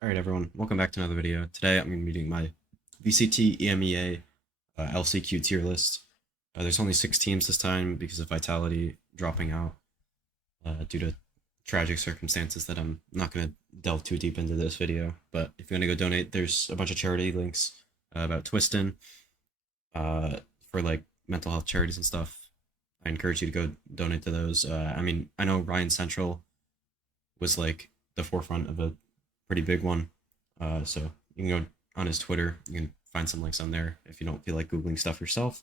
Alright everyone, welcome back to another video. Today I'm going to be doing my VCT EMEA LCQ tier list. There's only 6 teams this time because of Vitality dropping out due to tragic circumstances that I'm not going to delve too deep into this video. But if you want to go donate, there's a bunch of charity links about Twistin for like mental health charities and stuff. I encourage you to go donate to those. I know Ryan Central was like the forefront of a pretty big one. So you can go on his Twitter. You can find some links on there if you don't feel like Googling stuff yourself.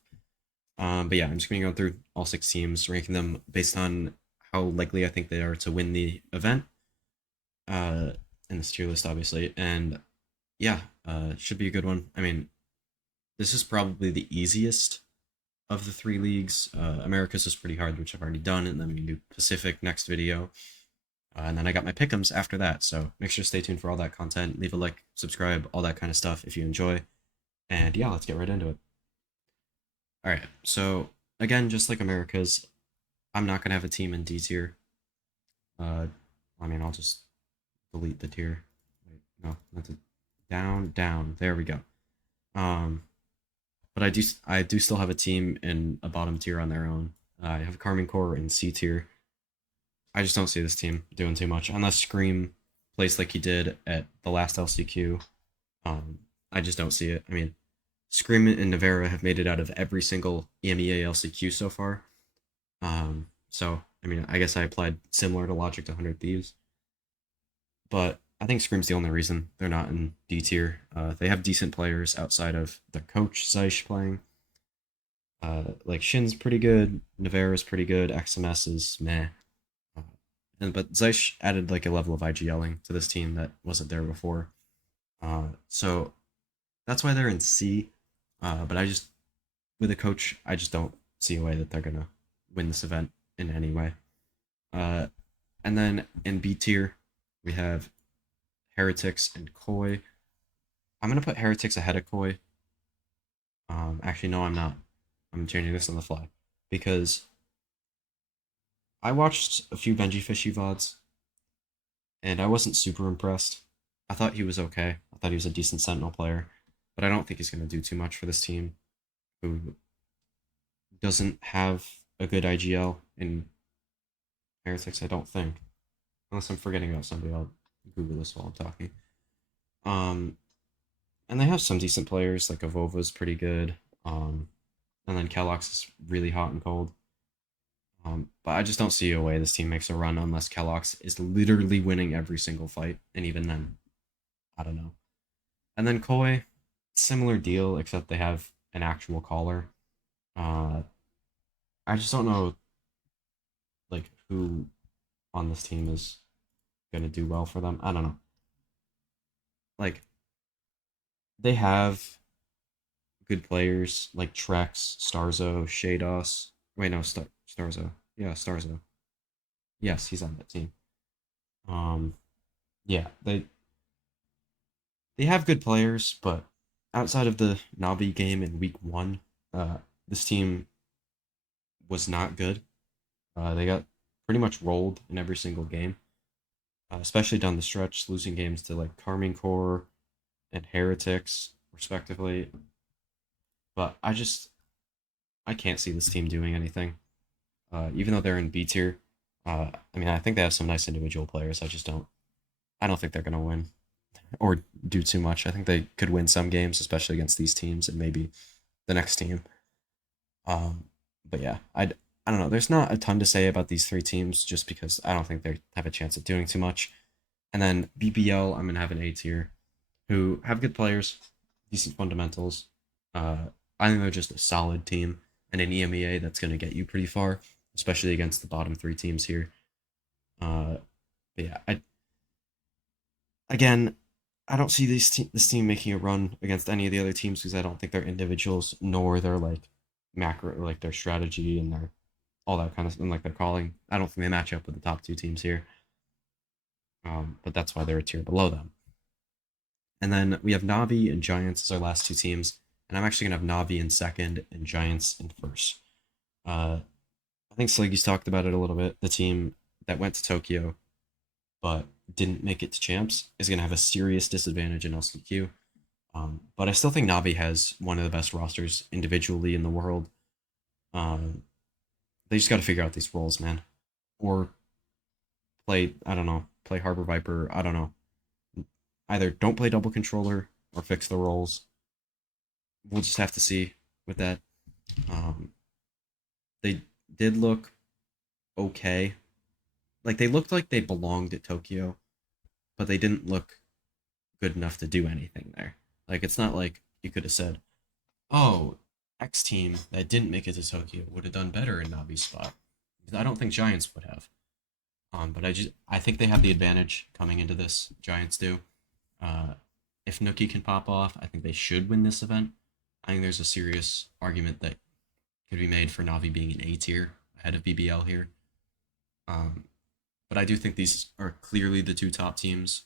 But yeah, I'm just going to go through all 6 teams, ranking them based on how likely I think they are to win the event uh, in this tier list, obviously. And yeah, should be a good one. I mean, this is probably the easiest of the 3 leagues. America's is pretty hard, which I've already done, and then we can do Pacific next video. And then I got my pick'ems after that, so make sure to stay tuned for all that content. Leave a like, subscribe, all that kind of stuff if you enjoy. And yeah, let's get right into it. Alright, so again, just like America's, I'm not going to have a team in D tier. I'll just delete the tier. Wait, no, not the down. There we go. But I do still have a team in a bottom tier on their own. I have Carmine Corps in C tier. I just don't see this team doing too much unless Scream plays like he did at the last LCQ. I just don't see it. I mean, Scream and Navarra have made it out of every single EMEA LCQ so far. I guess I applied similar to logic to 100 Thieves. But I think Scream's the only reason they're not in D tier. They have decent players outside of their coach, Zeish, playing. Like Shin's pretty good, Navarra's pretty good, XMS is meh. But Zeish added like a level of IGLing to this team that wasn't there before. So that's why they're in C. But with a coach, I just don't see a way that they're gonna win this event in any way. And then in B tier, we have Heretics and Koi. I'm gonna put Heretics ahead of Koi. Actually, no, I'm not. I'm changing this on the fly because I watched a few Benji Fishy VODs, and I wasn't super impressed. I thought he was okay. I thought he was a decent Sentinel player, but I don't think he's going to do too much for this team, who doesn't have a good IGL in Heretics, I don't think. Unless I'm forgetting about somebody, I'll Google this while I'm talking. And they have some decent players, like Avova's pretty good. And then Kellogg's is really hot and cold. But I just don't see a way this team makes a run unless Kellogg's is literally winning every single fight, and even then, I don't know. And then Koi, similar deal, except they have an actual caller. I just don't know, like, who on this team is gonna do well for them. I don't know. Like, they have good players like Trex, Starzo, Shados. Wait, no, Starzo. Yeah, Starzo. Yes, he's on that team. Um, yeah, they have good players, but outside of the Navi game in week 1, this team was not good. They got pretty much rolled in every single game, especially down the stretch, losing games to like Carmine Corps and Heretics, respectively. But I can't see this team doing anything. Even though they're in B tier, I think they have some nice individual players. I don't think they're gonna win or do too much. I think they could win some games, especially against these teams and maybe the next team. But yeah, I don't know. There's not a ton to say about these 3 teams just because I don't think they have a chance of doing too much. And then BBL, I'm gonna have an A tier, who have good players, decent fundamentals. I think they're just a solid team and an EMEA that's gonna get you pretty far, especially against the bottom 3 teams here. But yeah, again, I don't see this team making a run against any of the other teams because I don't think their individuals nor their like macro, like their strategy and their all that kind of and like their calling. I don't think they match up with the top 2 teams here. But that's why they're a tier below them. And then we have Navi and Giants as our last 2 teams, and I'm actually gonna have Navi in second and Giants in first. I think Sliggy's talked about it a little bit. The team that went to Tokyo, but didn't make it to champs is going to have a serious disadvantage in LCQ. But I still think Navi has one of the best rosters individually in the world. Um, they just got to figure out these roles, man, or play. I don't know, play Harbor Viper. I don't know. Either don't play double controller or fix the roles. We'll just have to see with that. Um, they did look okay. Like they looked like they belonged at Tokyo, but they didn't look good enough to do anything there. Like it's not like you could have said, "Oh, X team that didn't make it to Tokyo would have done better in Navi's spot." I don't think Giants would have. But I think they have the advantage coming into this. Giants do. Uh, if Nookie can pop off, I think they should win this event. I think there's a serious argument that could be made for Navi being an A tier ahead of BBL here. Um, but I do think these are clearly the two top teams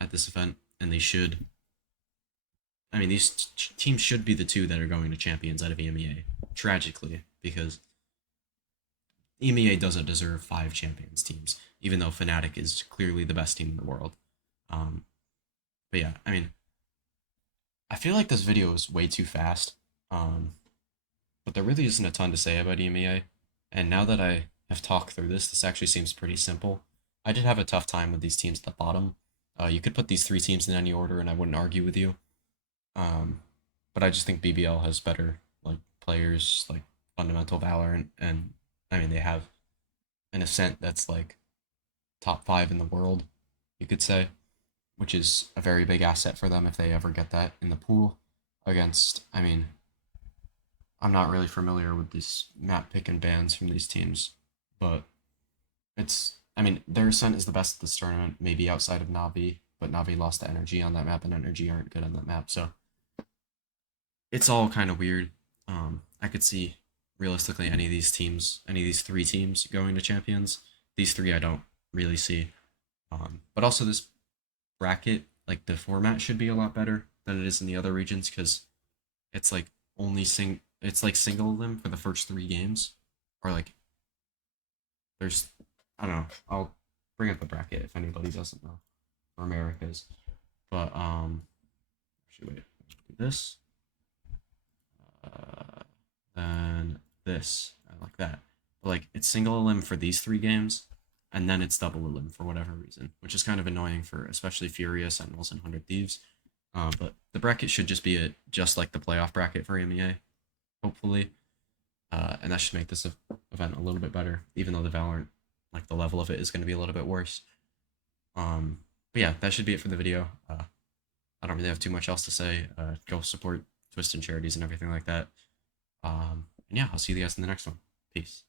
at this event, and they should. I mean, these teams should be the two that are going to champions out of EMEA. Tragically, because EMEA doesn't deserve 5 champions teams, even though Fnatic is clearly the best team in the world. Um, but yeah, I mean, I feel like this video is way too fast. But there really isn't a ton to say about EMEA. And now that I have talked through this actually seems pretty simple. I did have a tough time with these teams at the bottom. You could put these 3 teams in any order, and I wouldn't argue with you. But I just think BBL has better like players, like fundamental Valorant, and I mean they have an Ascent that's like top 5 in the world, you could say, which is a very big asset for them if they ever get that in the pool against. I mean, I'm not really familiar with these map pick and bans from these teams, but it's. I mean, their Ascent is the best at this tournament, maybe outside of Navi, but Navi lost the energy on that map, and energy aren't good on that map, so it's all kind of weird. I could see realistically any of these teams, any of these 3 teams going to champions. These 3 I don't really see. But also this bracket, like the format should be a lot better than it is in the other regions because it's like it's like single them for the first 3 games, or like there's I don't know. I'll bring up the bracket if anybody doesn't know for Americas, but actually wait, do this. Then this, like that. But like it's single elim for these 3 games, and then it's double elim for whatever reason, which is kind of annoying for especially Furia, Sentinels, and 100 Thieves. But the bracket should just be just like the playoff bracket for EMEA, hopefully, and that should make this event a little bit better, even though the Valorant, like the level of it, is going to be a little bit worse. But yeah, that should be it for the video. I don't really have too much else to say. Go support Twist and charities and everything like that. And yeah, I'll see you guys in the next one. Peace.